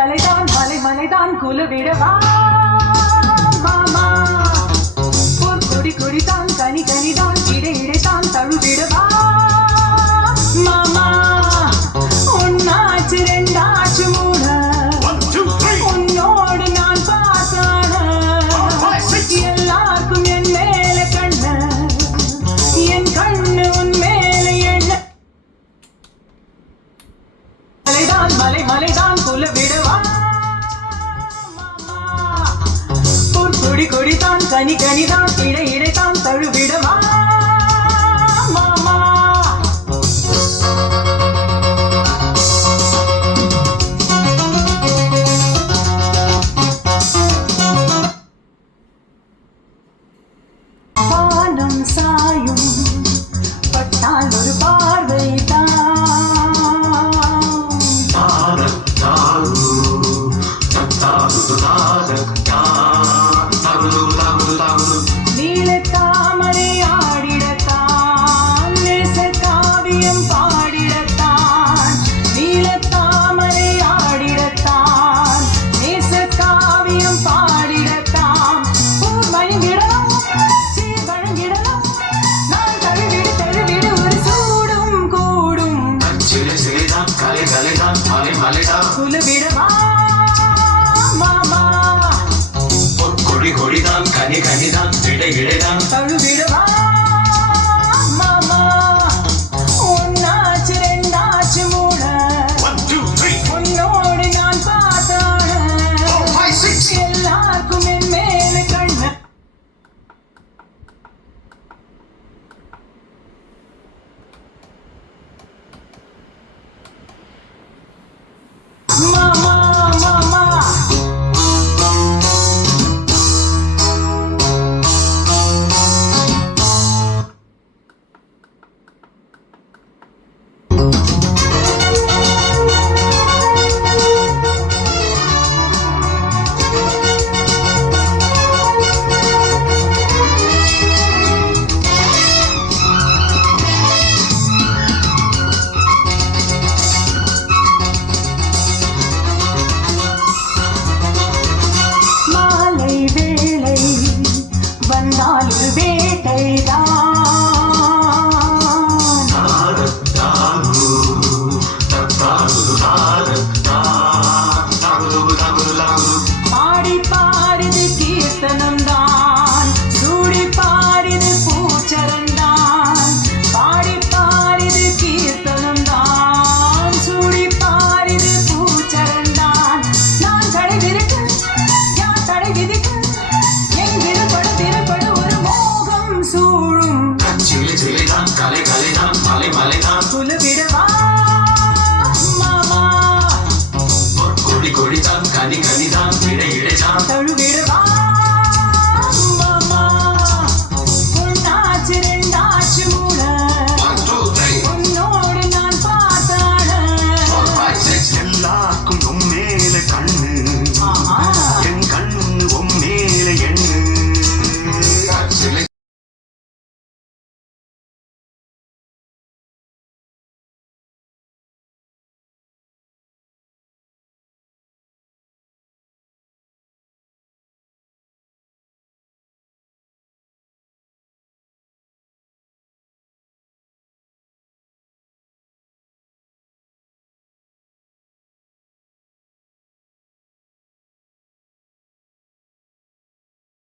தலைதான் மலை மலைதான் குலவிடவா மாமா ஒரு கொடி கொடிதான் கனி கனிதான் இடை இடைத்தான் தழுவிடவா மாமா ஒன்னாச்சு ரெண்டாச்சு மூணு உன்னோடு நான் பார்த்தான எல்லாருக்கும் என் மேல கண்ணு என் கண்ணு உன் மேல எண்ண மலைதான் மலை மலைதான் குலவிடவா ஒரு கொடி கொடிதான் கனி கனிதான் இடை இடைத்தான் தழுவிடவா மாமா வானம் சாயும் பட்டால் ஒரு பார்வை நீல தாமரை ஆடிடத்தான் நேச காவியம் பாடிடத்தான் நீல தாமரை ஆடிடத்தான் நேச காவியம் பாடிடத்தான் ஊர் மயங்கிடலாம் சீர் வழங்கிடலாம் நான் தழுவிடு தழுவிடு ஒரு சூடும் கூடும் சிலைதான் கலை கலைதான் மலை மலைதான் குலவிடவா மாமா கொடி கொடிதான் கனி கனிதான் இடை இடைதான் தழுவிடவா மாமா ஒன்னாச்சு ரெண்டாச்சு மூணு உன்னோடு நான் பார்த்தான எல்லாருக்கும் என் மேல கண்ணு மாமா மாமா மாலை வேளை வந்தால் ஒரு வேட்டைதான் பாடி பாரிது கீர்த்தனம் தான் சூடி பாரிது பூச்சரந்தான் பாடி பாரிது கீர்த்தனம் தான் சூடி பாரிது பூச்சரந்தான் நான் கடை விருக்கு யார் தடை விதிக்கு எங்கிருப்பட திருப்பட ஒரு மோகம் சூழும் சிலைதான் கலை கலைதான் மலை மலைதான் குலவிடவா மாமா கொடி கொடிதான் கனி கனிதான் இடை இடைதான் தழுவிடவா